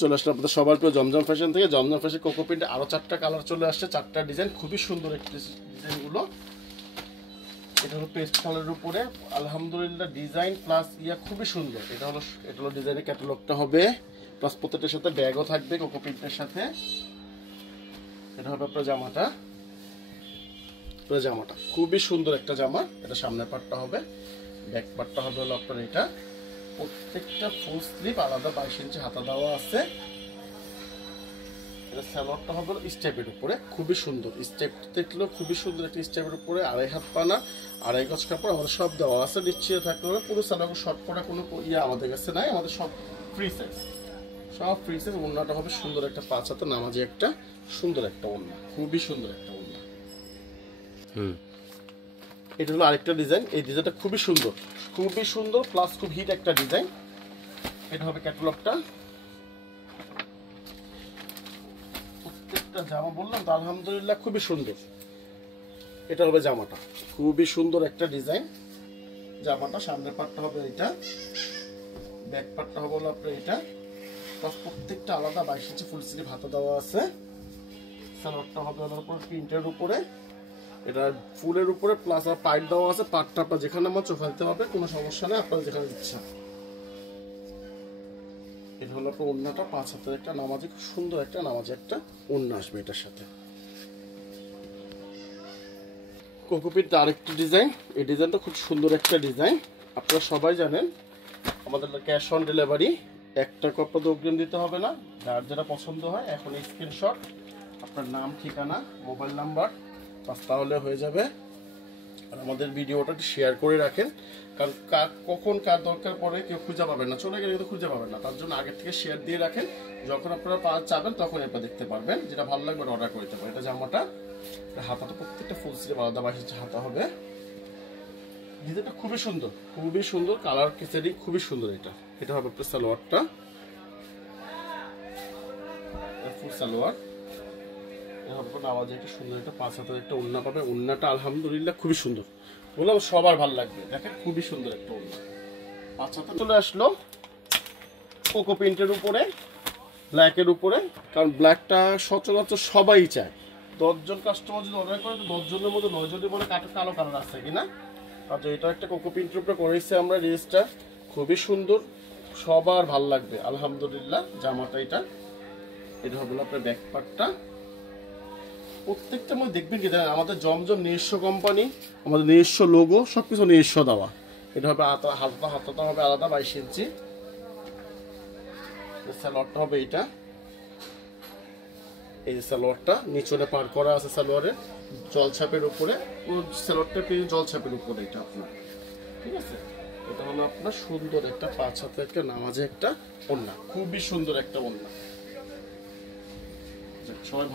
চলে আসলে আপনাদের সবার প্রিয় জমজম ফ্যাশন থেকে। জমজম ফ্যাশন কোকো প্রিন্টে আরো 4টা কালার চলে আসছে, 4টা ডিজাইন, খুবই সুন্দর একটি ডিজাইনগুলো। এটা হলো পেস্ট কালারের উপরে, আলহামদুলিল্লাহ ডিজাইন প্লাস খুবই সুন্দর। এটা হলো ডিজাইনের ক্যাটালগটা হবে, প্লাস প্রত্যেকটার সাথে ব্যাগও থাকবে কোকো প্রিন্টের সাথে। এটা হবে আপনার জামাটা, খুবই সুন্দর একটা জামা। এটা সামনের পার্টটা হবে, ব্যাক পার্টটা হবে হলো আপনার এটা। প্রত্যেকটা ফুল স্লিভ আলাদা 22 ইঞ্চি হাতা দেওয়া আছে। এটা সালোয়ারটা হবে স্টেপের উপরে, খুবই সুন্দর। স্টেপ দেখলেও খুবই সুন্দর একটা স্টেপের উপরে, 2.5 হাত পানা, 2.5 গজ কাপড় আমাদের সব দেওয়া আছে। নিশ্চিত থাকতে হবে পুরো সালোয়ার শর্ট করা কোনো আমাদের কাছে নাই, আমাদের সব ফ্রি সাইজ, সব ফ্রি সাইজ। ওড়নাটা হবে সুন্দর একটা 5 হাতে নামাজি একটা সুন্দর একটা ওড়না, খুবই সুন্দর একটা ওড়না। এটা হলো আরেকটা ডিজাইন, এই ডিজাইনটা খুবই সুন্দর, খুবই সুন্দর প্লাস খুব হিট একটা ডিজাইন। এটা হবে ক্যাটালগটা। প্রত্যেকটা জামা বললাম তো আলহামদুলিল্লাহ খুবই সুন্দর। এটা হবে জামাটা, খুবই সুন্দর একটা ডিজাইন। জামাটা সামনের পার্টটা হবে এটা, ব্যাক পার্টটা হবে হলো আপনার এটা। প্লাস প্রত্যেকটা আলাদা 22 ইঞ্চি ফুল স্লিভ হাতা দেওয়া আছে। সালোয়ারটা হবে হলো উপর প্রিন্টের উপরে, এটা ফুলের উপরে প্লাস আর পাইট দেওয়া আছে। পাটটা আপনার যেখানে আমার চোখ ফেলতে হবে, কোনো সমস্যা নেই, আপনার যেখানে ইচ্ছা। এটা হলো আপনার ওড়নাটা, 5 হাতের একটা নামাজি, খুব সুন্দর একটা নামাজি একটা ওড়না আসবে এটার সাথে। কোকো প্রিন্ট আরেকটি ডিজাইন, এই ডিজাইনটা খুব সুন্দর একটা ডিজাইন। আপনারা সবাই জানেন আমাদের ক্যাশ অন ডেলিভারি, 1 টাকা আপনাদের অগ্রিম দিতে হবে না। যার যেটা পছন্দ হয় এখন স্ক্রিনশট, আপনার নাম, ঠিকানা, মোবাইল নাম্বার, বাস তাহলে হয়ে যাবে। আর আমাদের ভিডিওটা শেয়ার করে রাখেন, কারণ কখন কার দরকার পড়ে কেউ খুঁজে পাবেন না, চলে গেলে কিন্তু খুঁজে পাবেন না। তার জন্য আগে থেকে শেয়ার দিয়ে রাখেন, যখন আপনারা চাবেন তখন এটা দেখতে পারবেন, যেটা ভালো লাগবে অর্ডার করে দিতে পারেন। এটা জামাটা, হাতাটা প্রত্যেকটা ফুল স্লিভ আলাদা 22 ইঞ্চি হাতা হবে। ডিজাইনটা খুবই সুন্দর, খুবই সুন্দর, কালার কেসারি খুবই সুন্দর। এটা হবে আপনার সালোয়ারটা, ফুল সালোয়ার। একটা সুন্দর একটা 5 হাতের একটা ওড়না পাবে। ওড়নাটা আলহামদুলিল্লাহ খুবই সুন্দর, বললাম সবার ভালো লাগবে। দেখেন খুবই সুন্দর একটা ওড়না। 5 হাতে চলে আসলো কোকো প্রিন্টের উপরে, ব্ল্যাকের উপরে। কারণ ব্ল্যাকটা সচরাচর সবাই চায়। 10 জন কাস্টমার যদি অর্ডার করে, তো 10 জনের মধ্যে 9 জনই বলে কালো কালার আছে কিনা। আচ্ছা, এটা একটা কোকো প্রিন্টের উপরে করেছি আমরা রেজিস্টার, খুবই সুন্দর, সবার ভালো লাগবে আলহামদুলিল্লাহ। জামাটা এটা হবে আপনার ব্যাক পার্টটা। প্রত্যেকটা মধ্যে দেখবেন কি জানেন, আমাদের জমজম নিজস্ব কোম্পানি, আমাদের নিজস্ব লোগো, সবকিছু নিজস্ব দেওয়া। এটা হবে হাতাটা হবে আলাদা 22 ইঞ্চি। সালোয়ারটা হবে এটা, এই যে সালোয়ারটা নিচনে পার করা আছে সালোয়ারের জলছাপের উপরে, পুরো সালোয়ারটা পেয়ে জলছাপের উপরে এটা আপনার, ঠিক আছে। এটা হলো আপনার সুন্দর একটা 5 হাতে একটা নামাজে একটা ওড়না, খুবই সুন্দর একটা ওড়না। সবাই